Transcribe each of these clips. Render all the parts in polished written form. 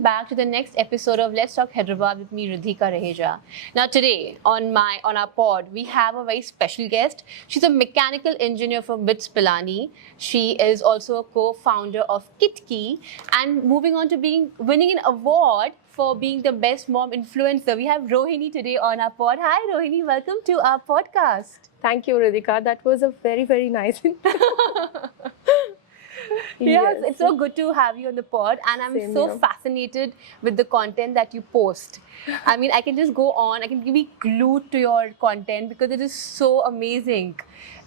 welcome back to the next episode of Let's Talk Hyderabad with me, Radhika Raheja. Now today on our pod, we have a very special guest. She's a mechanical engineer from BITS Pilani. She is also a co-founder of Kitki, and moving on to winning an award for being the best mom influencer. We have Rohini today on our pod. Hi Rohini, welcome to our podcast. Thank you, Radhika. That was a very, very nice Yes, it's so good to have you on the pod, and I'm Same so here. fascinated with the content that you post. I mean, I can just go on, I can be glued to your content because it is so amazing.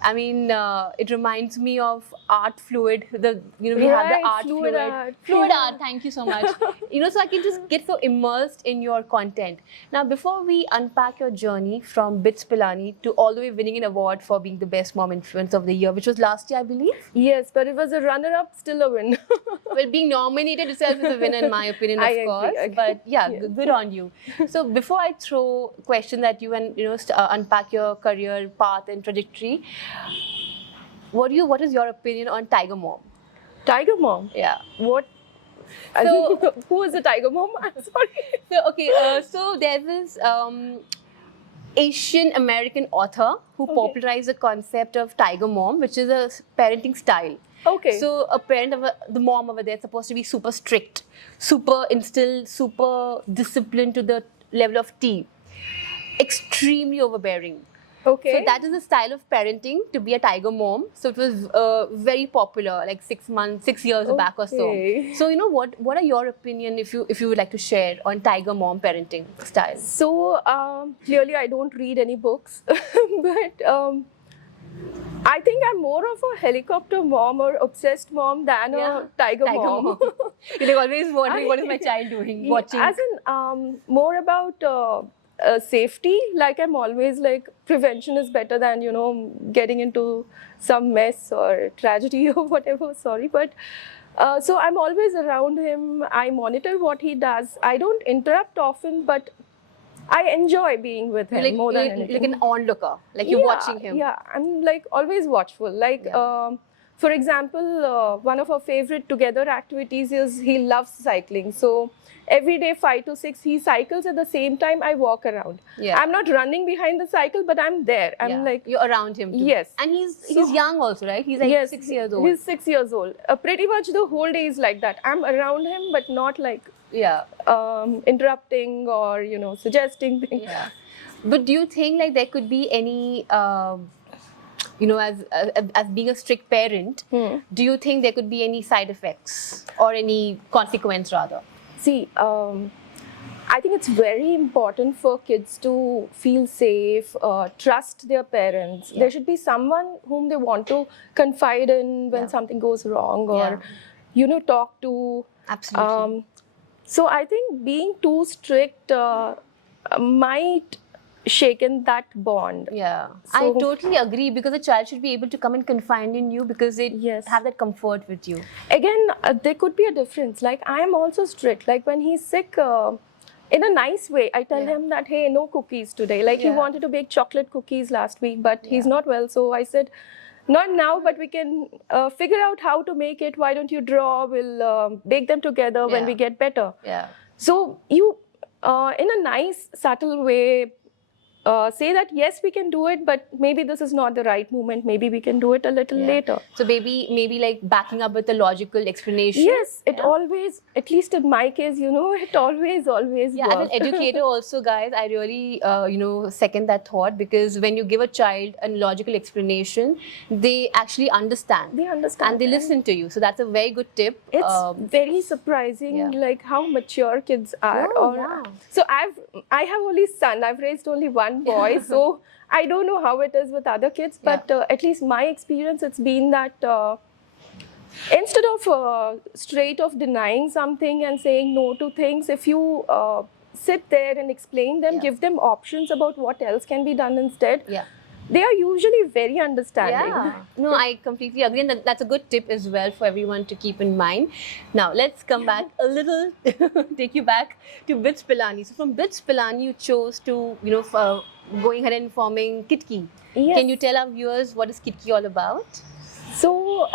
I mean, it reminds me of Art Fluid. We have the Right, Art Fluid Fluid. Art. Fluid Yeah. Art, thank you so much. So I can just get so immersed in your content. Now, before we unpack your journey from BITS Pilani to all the way winning an award for being the best mom influencer of the year, which was last year, I believe. Yes, but it was a runner-up, still a win. Well, being nominated itself is a win in my opinion, of I agree, course. I agree. But yeah, Yes. good on you. So before I throw questions at you and unpack your career path and trajectory, what is your opinion on Tiger Mom? Tiger Mom. Yeah. What? So- Who is a Tiger Mom? I'm sorry. So okay, so there's this Asian American author who Okay. popularized the concept of Tiger Mom, which is a parenting style. Okay. So a parent the mom over there is supposed to be super strict, super instilled, super disciplined to the level of T, extremely overbearing. okay. So that is the style of parenting to be a Tiger Mom. So it was very popular, like 6 years back or so. Okay. So what are your opinion if you would like to share on Tiger Mom parenting style? So clearly, I don't read any books, but I think I'm more of a helicopter mom or obsessed mom than a tiger mom. You're like always wondering what is my child doing, watching. As in, more about safety. Like I'm always like prevention is better than getting into some mess or tragedy or whatever. Sorry, but so I'm always around him. I monitor what he does. I don't interrupt often, but I enjoy being with him more than anything. like an onlooker, like you're watching him. Yeah, I'm like always watchful. Like, for example, one of our favorite together activities is he loves cycling. So every day 5 to 6 he cycles at the same time I walk around. Yeah. I'm not running behind the cycle, but I'm there. I'm like, you're around him too. Yes. And he's young also, right? He's like yes, 6 years old. He's 6 years old. Pretty much the whole day is like that. I'm around him, but not like interrupting or suggesting things. Yeah. But do you think like there could be any as being a strict parent, do you think there could be any side effects or any consequence rather? See, I think it's very important for kids to feel safe, trust their parents. Yeah. There should be someone whom they want to confide in when something goes wrong or, talk to. Absolutely. So I think being too strict might shaken that bond. Yeah, I So- totally agree because a child should be able to come and confide in you because they Yes. have that comfort with you. Again, there could be a difference. Like I am also strict. Like when he's sick, in a nice way, I tell him that, hey, no cookies today. Like he Yeah. wanted to bake chocolate cookies last week, but he's not well. So I said, not now, but we can figure out how to make it. Why don't you draw? We'll bake them together when Yeah. we get better. Yeah. So you, in a nice, subtle way, say that yes, we can do it, but maybe this is not the right moment. Maybe we can do it a little later. So maybe like backing up with a logical explanation. Yes, it always, at least in my case, it always Yeah, as an works. educator also, guys, I really, second that thought because when you give a child a logical explanation, they actually understand. They understand. And they listen to you. So that's a very good tip. It's very surprising, yeah. like how mature kids are. Oh, yeah. So I have only son. I've raised only one boy, so I don't know how it is with other kids. But at least my experience, it's been that instead of straight of denying something and saying no to things, if you sit there and explain them, give them options about what else can be done instead. Yeah. They are usually very understanding. Yeah, no, I completely agree, and that's a good tip as well for everyone to keep in mind. Now, let's come back a little, take you back to BITS Pilani. So, from BITS Pilani, you chose to, going ahead and forming Kitki. Yes. Can you tell our viewers what is Kitki all about? So,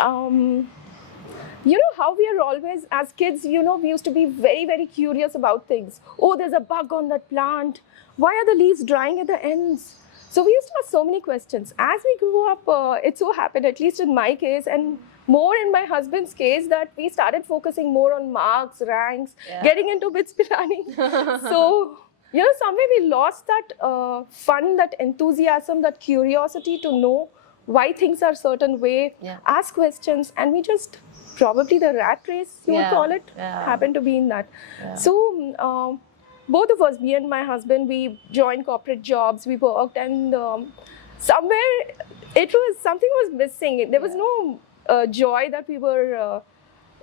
you know how we are always, as kids, you know, we used to be very, very curious about things. Oh, there's a bug on that plant. Why are the leaves drying at the ends? So we used to ask so many questions. As we grew up, it so happened, at least in my case, and more in my husband's case, that we started focusing more on marks, ranks, getting into bits planning. So, you know, somewhere we lost that fun, that enthusiasm, that curiosity to know why things are certain way, ask questions, and we just, probably the rat race, you would call it, happened to be in that. So, both of us, me and my husband, we joined corporate jobs, we worked, and somewhere something was missing. There was no joy that we were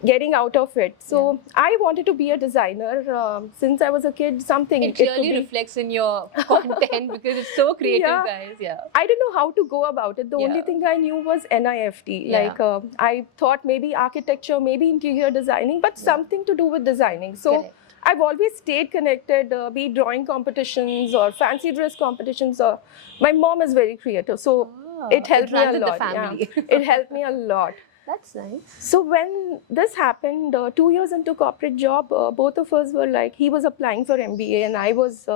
getting out of it. So I wanted to be a designer since I was a kid. It clearly reflects in your content because it's so creative, guys. I didn't know how to go about it. The only thing I knew was NIFT. Like I thought maybe architecture, maybe interior designing, but something to do with designing. So I've always stayed connected, be it drawing competitions or fancy dress competitions. My mom is very creative, so it helped me a lot. It helped me a lot. That's nice. So when this happened, 2 years into corporate job, both of us were like, he was applying for MBA and I was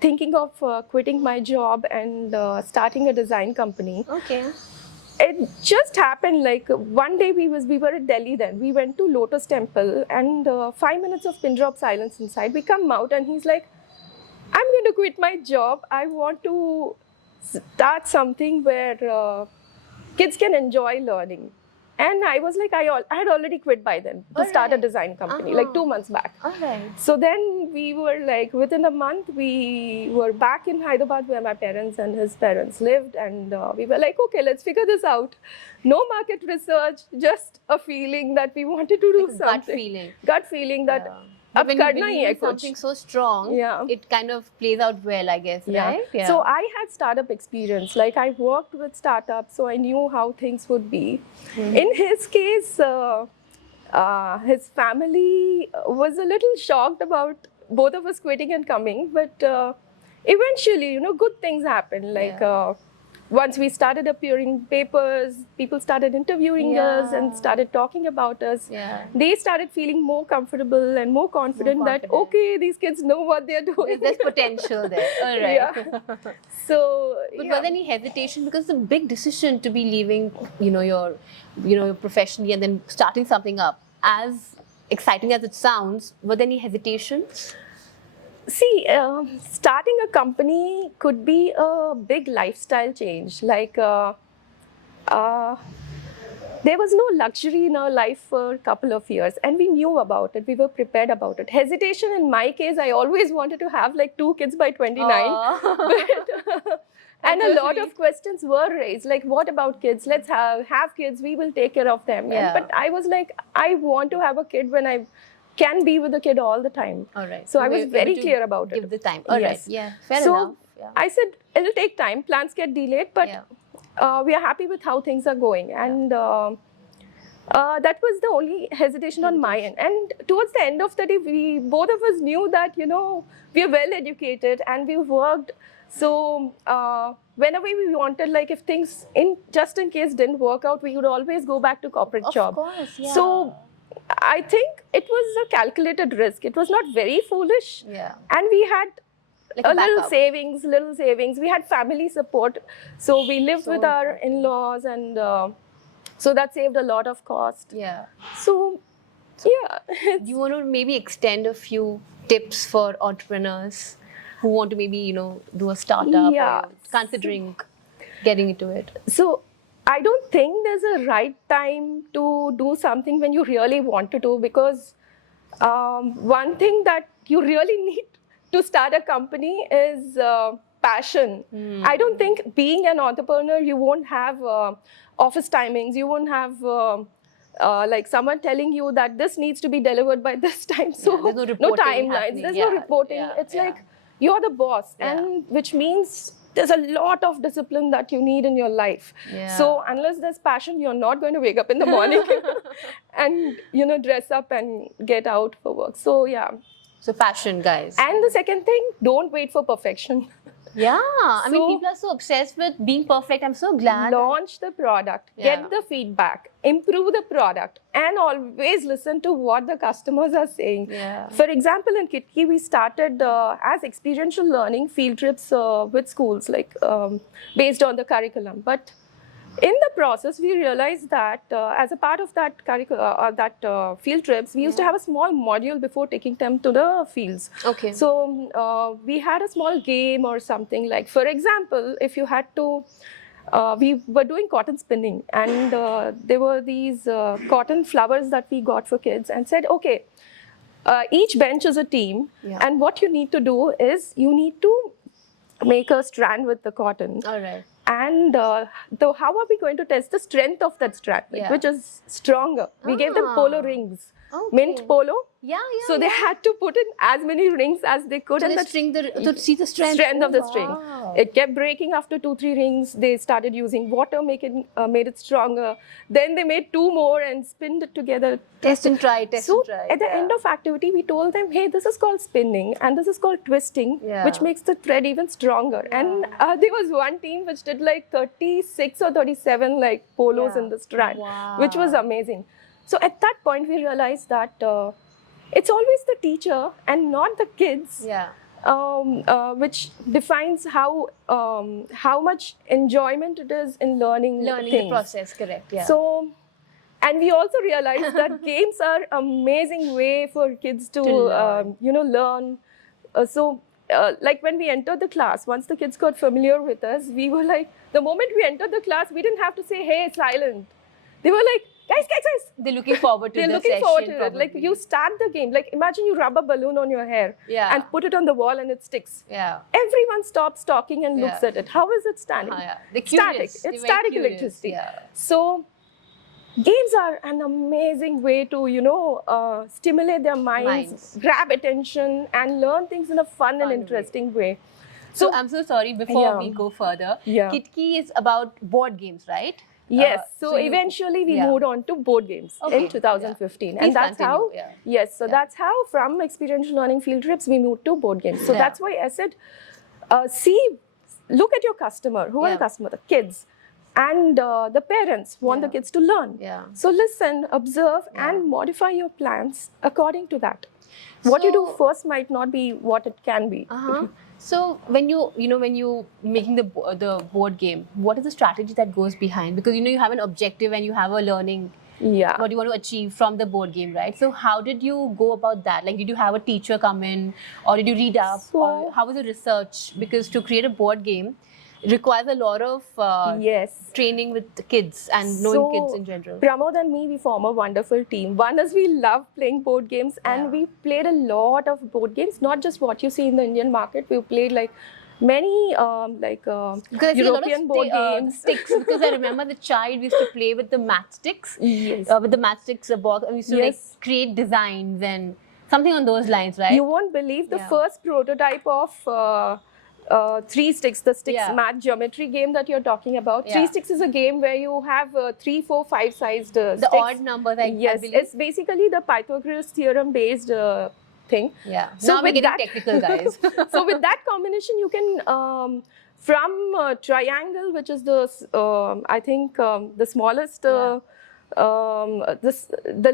thinking of quitting my job and starting a design company. Okay. It just happened like one day we were at Delhi then. We went to Lotus Temple and 5 minutes of pin drop silence inside. We come out and he's like, I'm going to quit my job. I want to start something where kids can enjoy learning. And I was like, I had already quit by then to start a design company, like 2 months back. So then we were like, within a month, we were back in Hyderabad where my parents and his parents lived. And we were like, okay, let's figure this out. No market research, just a feeling that we wanted to do like something. Gut feeling that when you believe in something so strong, it kind of plays out well, I guess, right? So I had startup experience. Like I worked with startups, so I knew how things would be. In his case, his family was a little shocked about both of us quitting and coming, but eventually, you know, good things happened. Like once we started appearing in papers, people started interviewing us and started talking about us. They started feeling more comfortable and more confident that, okay, these kids know what they're doing. There's potential there. All right. So, but was there any hesitation? Because it's a big decision to be leaving, your professionally and then starting something up. As exciting as it sounds, were there any hesitations? See, starting a company could be a big lifestyle change. Like, there was no luxury in our life for a couple of years, and we knew about it. We were prepared about it. Hesitation, in my case, I always wanted to have like 2 kids by 29. And a lot of questions were raised, like, what about kids? Let's have kids. We will take care of them. But I was like, I want to have a kid when I can be with the kid all the time. All right. So I was very clear about it. Give the time. All right. Yeah. Fair enough. I said it'll take time. Plans get delayed, but we are happy with how things are going. And that was the only hesitation on my end. And towards the end of the day, both of us knew that, we are well educated and we worked. So whenever we wanted, like if things just in case didn't work out, we would always go back to corporate job. Of course, yeah. So I think it was a calculated risk. It was not very foolish. And we had like little savings. We had family support. So we lived with our in-laws and so that saved a lot of cost. So do you want to maybe extend a few tips for entrepreneurs who want to maybe, do a startup or considering getting into it? So I don't think there's a right time to do something when you really want to do, because one thing that you really need to start a company is passion. I don't think being an entrepreneur, you won't have office timings, you won't have like someone telling you that this needs to be delivered by this time. So no timelines, there's no reporting. It's like you're the boss, and which means there's a lot of discipline that you need in your life. So unless there's passion, you're not going to wake up in the morning and, dress up and get out for work. So, So passion, guys. And the second thing, don't wait for perfection. Yeah, I mean, So- people are so obsessed with being perfect. I'm so glad. Launch the product, Yeah. get the feedback, improve the product, and always listen to what the customers are saying. Yeah. For example, in Kitki, we started as experiential learning field trips with schools, like based on the curriculum. But in the process, we realized that as a part of that field trips, we used to have a small module before taking them to the fields. Okay. So we had a small game or something like, for example, if you had to, we were doing cotton spinning, and there were these cotton flowers that we got for kids, and said, okay, each bench is a team, Yeah. and what you need to do is you need to make a strand with the cotton. All right. And how are we going to test the strength of that strand, like, Yeah. which is stronger? We gave them polo rings, mint polo. Yeah, yeah. So they had to put in as many rings as they could, So and they that string to see the strength, of the string. Wow. It kept breaking after 2-3 rings. They started using water, made it stronger. Then they made 2 more and spinned it together. Test and try, test So and try. at the end of activity, we told them, hey, this is called spinning and this is called twisting, Yeah. which makes the thread even stronger. And there was one team which did like 36 or 37 like polos Yeah. in the strand, Wow. which was amazing. So at that point, we realized that it's always the teacher and not the kids, Yeah. which defines how much enjoyment it is in learning Learning things. the process, correct. Yeah. So, and we also realized that games are amazing way for kids to learn. learn. Like when we entered the class, once the kids got familiar with us, we were like, the moment we entered the class, we didn't have to say, hey, silent. They were like, guys. they're looking forward to They're the looking session. forward to it. Like probably. you start the game. Like imagine you rub a balloon on your hair Yeah. and put it on the wall and it sticks. Yeah. Everyone stops talking and looks Yeah. at it. How is it standing? Yeah. They're Static. curious. They're It's very static curious. electricity. Yeah. So games are an amazing way to stimulate their minds, grab attention, and learn things in a fun and way. interesting way. So I'm so sorry, before Yeah. we go further, Yeah. Kitki is about board games, right? Yes. So you- eventually we yeah. moved on to board games Okay, in 2015, yeah. and Please that's continue, how. yeah. Yes. So that's how from experiential learning field trips we moved to board games. So Yeah. that's why I said, look at your customer. Who are the Yeah. customer? The kids. And the parents want the Yeah. kids to learn. Yeah. So listen, observe, Yeah. and modify your plans according to that. What you do So- first might not be what it can be. Uh-huh. So when you making the board game, what is the strategy that goes behind? Because you have an objective and you have a learning Yeah. what you want to achieve from the board game, right? So how did you go about that? Like, did you have a teacher come in, or did you read up, or how was the research? Because to create a board game, it requires a lot of Yes. training with the kids and knowing kids in general. Pramod and me, we form a wonderful team. One is we love playing board games, and Yeah. we played a lot of board games, not just what you see in the Indian market. We played like many Because I see European a lot of board games. sticks. Because I remember the child we used to play with the matchsticks. Yes. With the matchsticks box, and we used to like Yes. create designs and something on those lines, right? You won't believe the Yeah. first prototype of 3 sticks, the sticks Yeah. math geometry game that you're talking about. Yeah. 3 sticks is a game where you have 3, 4, 5 sized the sticks. odd numbers, I Yes, believe. it's basically the Pythagoras theorem based thing. Yeah. So Now we're with getting that- technical, guys. So with that combination, you can from triangle, which is I think the smallest, the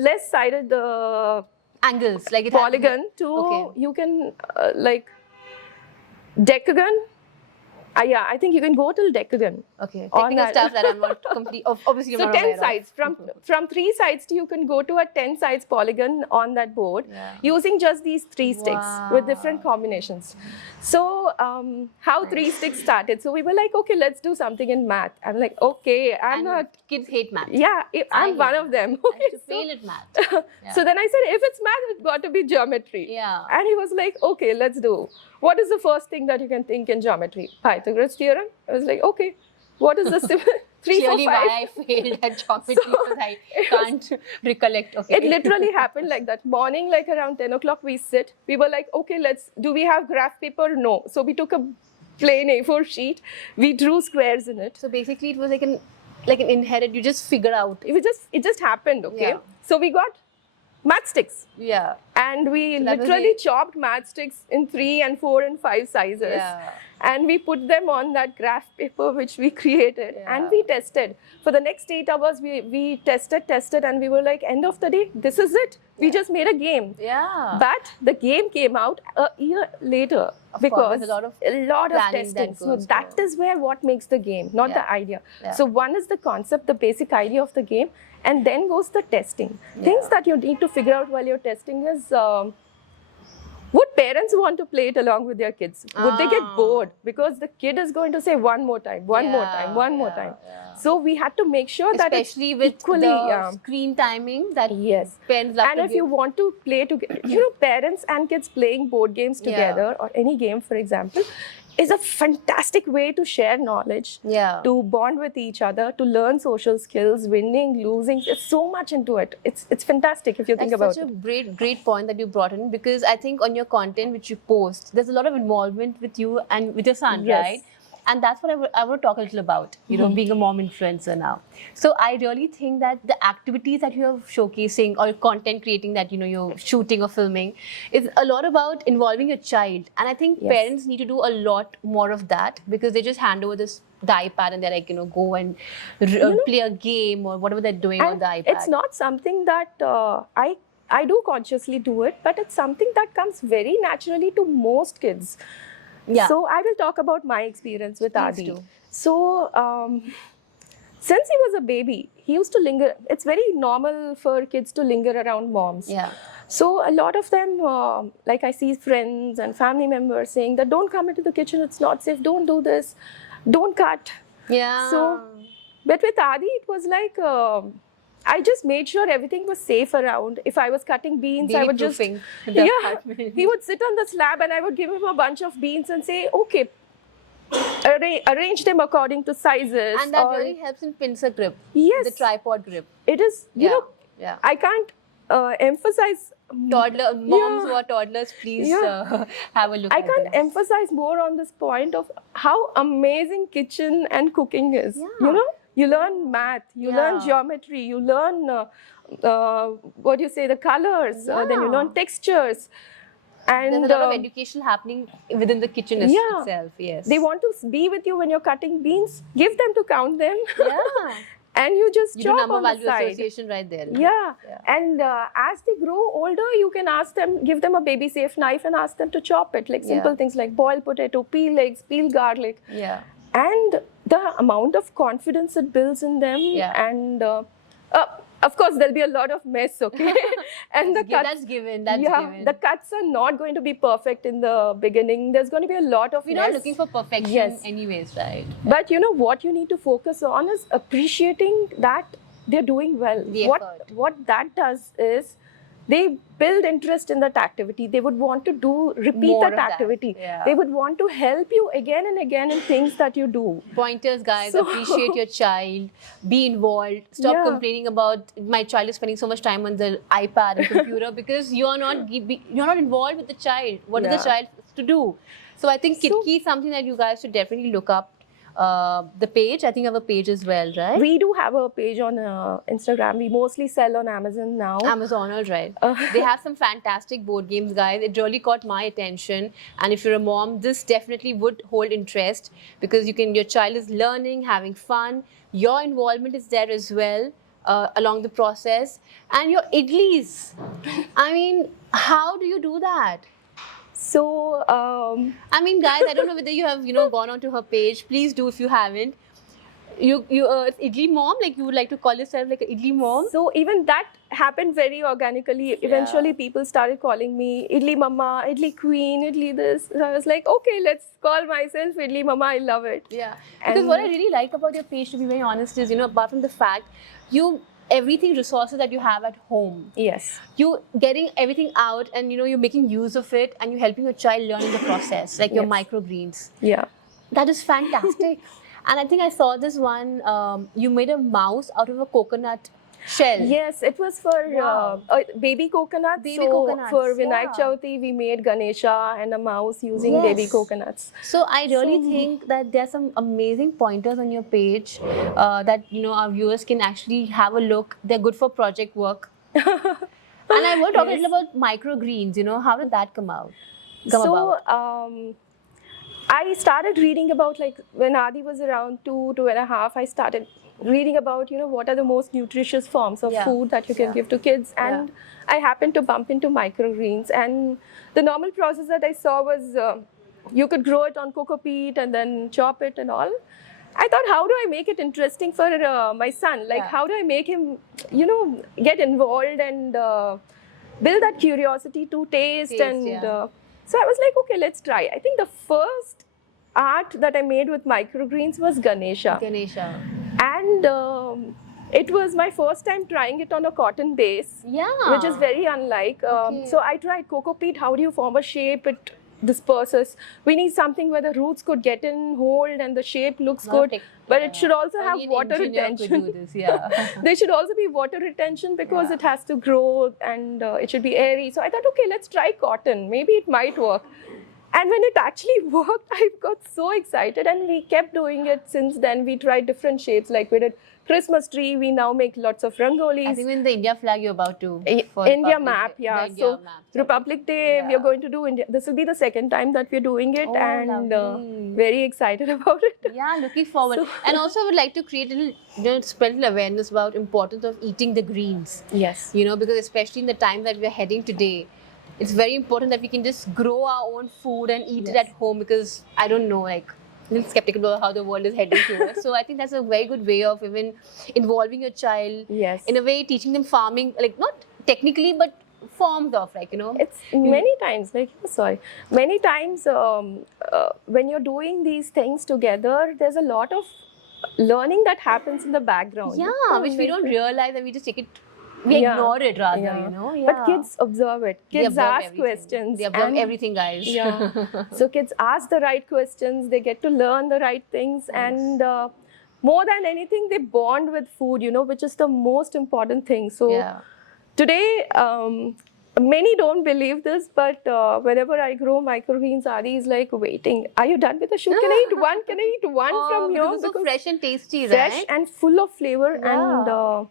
less sided Angles, like it has- polygon to Okay. you can like decagon. Yeah, I think you can go till decagon. Okay. on Technical that. stuff that I'm not obviously I'm So not 10 aware of. sides from 3 sides to you can go to a 10 sides polygon on that board Yeah. using just these 3 sticks with different Wow. combinations. So how 3 sticks started? So we were like, okay, let's do something in math. I'm like, okay, I'm And not. kids hate math. Yeah, I'm hate one of them. I Okay, used to fail at math. so then I said, if it's math, it's got to be geometry. Yeah. And he was like, okay, let's do. What is the first thing that you can think in geometry? Pythagoras theorem. I was like, okay, what is the 3, 4, 5? Clearly why I failed at geometry because I can't recollect. Okay. It literally happened like that. Morning, like around 10 o'clock, we sit. We were like, okay, do we have graph paper? No. So we took a plain A4 sheet. We drew squares in it. So basically it was like an inherent, you just figure out. It just happened, okay? Yeah. So we got matchsticks. Yeah. And we So that was literally it. chopped matchsticks in 3 and 4 and 5 sizes. Yeah. And we put them on that graph paper which we created, and we tested. For the next 8 hours, we tested, and we were like, end of the day, this is it. We just made a game. Yeah. But the game came out a year later Of course, because there's a lot of testing. that So goes that is where what makes the game, not the idea. So one is the concept, the basic idea of the game, and then goes the testing. Things that you need to figure out while you're testing is would parents want to play it along with their kids? Would they get bored? Because the kid is going to say one more time, one more time, one more time. So we had to make sure that especially with equally, the screen timing that parents love and to if you want to play together, you know, parents and kids playing board games together or any game, for example, is a fantastic way to share knowledge, to bond with each other, to learn social skills, winning, losing. There's so much into it. It's fantastic if you think about it. That's such a great point that you brought in, because I think on your content which you post, there's a lot of involvement with you and with your son, right? And that's what I want to talk a little about, you know, being a mom influencer now. So I really think that the activities that you're showcasing or content creating that, you know, you're shooting or filming is a lot about involving your child. And I think parents need to do a lot more of that, because they just hand over the iPad and they're like, you know, go and play a game or whatever they're doing on the iPad. It's not something that I do consciously do it, but it's something that comes very naturally to most kids. So I will talk about my experience with Adi. So since he was a baby, he used to linger. It's very normal for kids to linger around moms. So a lot of them, like I see friends and family members saying that don't come into the kitchen, it's not safe, don't do this, don't cut. So, but with Adi, it was like, I just made sure everything was safe around. If I was cutting beans, I would just, he would sit on the slab and I would give him a bunch of beans and say, okay, arrange them according to sizes. And that really helps in pincer grip, the tripod grip. It is, you know, I can't emphasize. Moms who are toddlers, please have a look at I can't emphasize more on this point of how amazing kitchen and cooking is. You know? You learn math, you learn geometry, you learn, what do you say, the colors, then you learn textures. And there's a lot of education happening within the kitchen itself, They want to be with you when you're cutting beans, give them to count them. And you just chop number on the value side. association right there. And as they grow older, you can ask them, give them a baby safe knife and ask them to chop it. Like simple things like boil potato, peel eggs, peel garlic. And the amount of confidence it builds in them, and of course there'll be a lot of mess, okay? And that's given. Given. The cuts are not going to be perfect in the beginning. There's going to be a lot of We're mess. not looking for perfection anyways, right? But you know what you need to focus on is appreciating that they're doing well. What that does is they build interest in that activity. They would want to repeat that activity. They would want to help you again and again in things that you do. Pointers, guys. Appreciate your child. Be involved. Stop complaining about my child is spending so much time on the iPad and computer, because you're not involved with the child. What is the child to do? So I think Kitki is something that you guys should definitely look up. The page, I think you have a page as well, right? We do have a page on Instagram. We mostly sell on Amazon now. Amazon, all right. They have some fantastic board games, guys. It really caught my attention. And if you're a mom, this definitely would hold interest, because your child is learning, having fun. Your involvement is there as well along the process. And your idlis. I mean, how do you do that? So, I mean, guys, I don't know whether you have, gone onto her page. Please do if you haven't. It's Idly Mom, like you would like to call yourself like an Idly Mom? So even that happened very organically. Eventually, people started calling me Idly Mama, Idly Queen, Idly this. So I was like, okay, let's call myself Idly Mama. I love it. Because what I really like about your page, to be very honest, is, apart from the fact everything resources that you have at home. You getting everything out, and you're making use of it, and you're helping your child learn in the process, like your microgreens. That is fantastic. And I think I saw this one, you made a mouse out of a coconut shell. Yes, it was for baby coconuts. For Vinayak Chauthi, we made Ganesha and a mouse using baby coconuts. So I really think that there are some amazing pointers on your page that our viewers can actually have a look. They're good for project work. And I want to talk a Yes. little about microgreens. How did that come about? I started reading about, like, when Adi was around 2.5, I started reading about, what are the most nutritious forms of Yeah. food that you can give to kids. And I happened to bump into microgreens. And the normal process that I saw was you could grow it on cocoa peat and then chop it and all. I thought, how do I make it interesting for my son? Like, how do I make him, get involved and build that curiosity to taste so I was like, okay, let's try. I think the first art that I made with microgreens was Ganesha. And it was my first time trying it on a cotton base, which is very unlike. So I tried cocoa peat. How do you form a shape? It disperses. We need something where the roots could get in, hold, and the shape looks good. But it should also have water retention. There should also be water retention because it has to grow and it should be airy. So I thought, okay, let's try cotton. Maybe it might work. And when it actually worked, I got so excited, and we kept doing it since then. We tried different shapes, like we did Christmas tree. We now make lots of rangolis. I think in the India flag you're about to. India map, so Republic Day, we are going to do India. This will be the second time that we're doing it, and very excited about it. Yeah, looking forward. And also I would like to create a little, spread awareness about importance of eating the greens. Yes. Because especially in the time that we're heading today, it's very important that we can just grow our own food and eat it at home, because I don't know, like, a little skeptical about how the world is heading towards. So I think that's a very good way of even involving your child. In a way, teaching them farming, like not technically, but forms of, like, It's many times, many times when you're doing these things together, there's a lot of learning that happens in the background. Which we don't realize, and we just take it. We ignore it rather, But kids observe it. Kids ask questions. They observe everything, guys. So kids ask the right questions. They get to learn the right things. And more than anything, they bond with food, which is the most important thing. So today, many don't believe this, but whenever I grow microgreens, Adi is like waiting. Are you done with the shoot? Can I eat one? Can I eat one from here? Because it's so fresh and tasty, fresh right? and full of flavor. And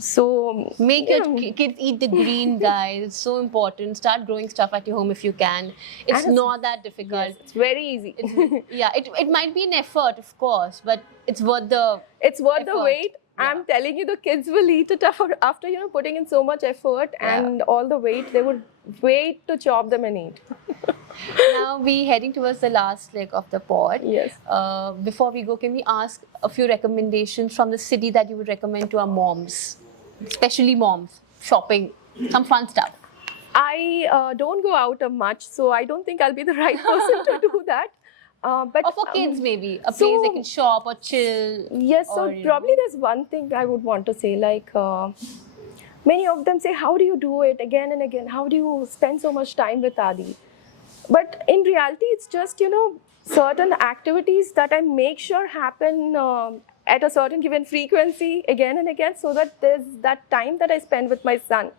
so make your kids eat the green, guys. It's so important. Start growing stuff at your home if you can. It's not that difficult. It's very easy. It might be an effort, of course, but it's worth the the wait. I'm telling you, the kids will eat it after putting in so much effort and all the wait. They would wait to chop them and eat. Now we're heading towards the last leg of the pod. Yes. Before we go, can we ask a few recommendations from the city that you would recommend to our moms, especially moms, shopping, some fun stuff? I don't go out much, so I don't think I'll be the right person to do that. But or for kids, maybe a place they can shop or chill. Yes, so probably there's one thing I would want to say, like many of them say, how do you do it again and again? How do you spend so much time with Adi? But in reality, it's just, certain activities that I make sure happen at a certain given frequency again and again, so that there's that time that I spend with my son.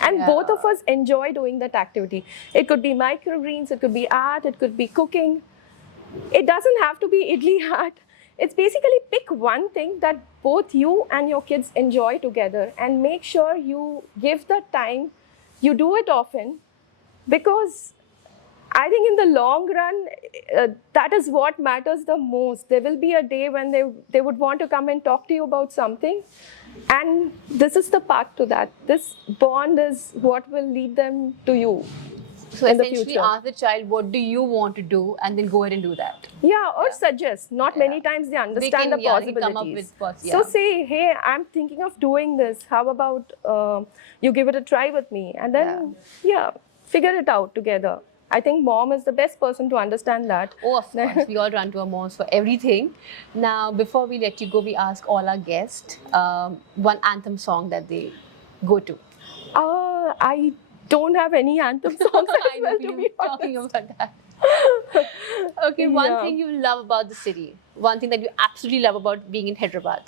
And both of us enjoy doing that activity. It could be microgreens, it could be art, it could be cooking. It doesn't have to be idli art. It's basically pick one thing that both you and your kids enjoy together, and make sure you give that time, you do it often, because I think in the long run, that is what matters the most. There will be a day when they would want to come and talk to you about something, and this is the path to that. This bond is what will lead them to you. So essentially ask the child, what do you want to do, and then go ahead and do that. Yeah, or suggest. Not many times they understand the possibilities. They come up with So say, hey, I'm thinking of doing this. How about you give it a try with me? And then, figure it out together. I think mom is the best person to understand that. Oh, of course. We all run to our moms for everything. Now, before we let you go, we ask all our guests one anthem song that they go to. I don't have any anthem songs as well, to be talking about that. Okay, one thing you love about the city. One thing that you absolutely love about being in Hyderabad.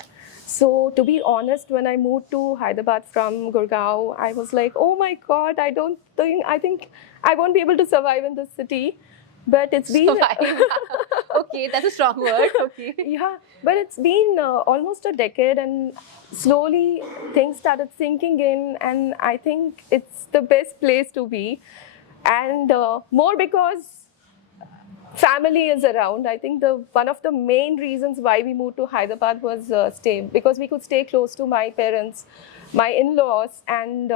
So, to be honest, when I moved to Hyderabad from Gurgaon, I was like, oh my God, I think I won't be able to survive in this city. But it's been Survive. Okay, that's a strong word. Okay. yeah, but it's been almost a decade, and slowly things started sinking in, and I think it's the best place to be, and more because family is around. I think the one of the main reasons why we moved to Hyderabad was because we could stay close to my parents, my in-laws, and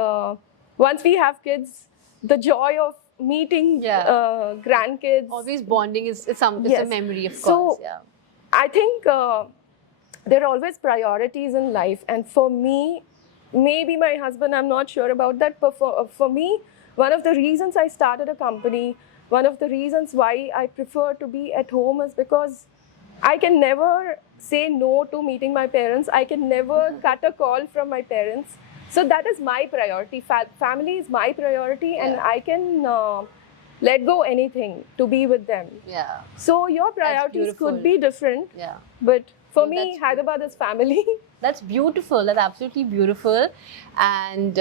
once we have kids, the joy of meeting Yeah. grandkids. Always bonding is it's a Yes. memory, of So, course. Yeah. I think there are always priorities in life, and for me, maybe my husband, I'm not sure about that, but for me, one of the reasons I started a company, one of the reasons why I prefer to be at home is because I can never say no to meeting my parents. I can never cut a call from my parents. So that is my priority. Family is my priority, and Yeah. I can let go anything to be with them. Yeah. So your priorities could beautiful. be different, Yeah. but for No, me, that's Hyderabad is family. That's beautiful. That's absolutely beautiful. And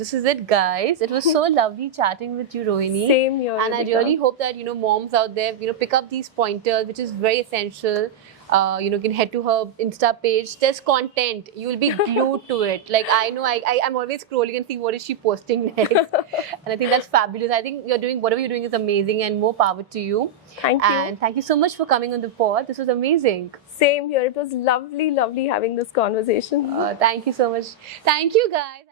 this is it, guys. It was so lovely chatting with you, Rohini. Same here, And I Ritika. really hope that, moms out there, pick up these pointers, which is very essential. Can head to her Insta page. There's content. You will be glued to it. Like, I know I'm always scrolling and see what is she posting next. And I think that's fabulous. I think whatever you're doing is amazing, and more power to you. Thank you. And thank you so much for coming on the pod. This was amazing. Same here. It was lovely, lovely having this conversation. Thank you so much. Thank you, guys.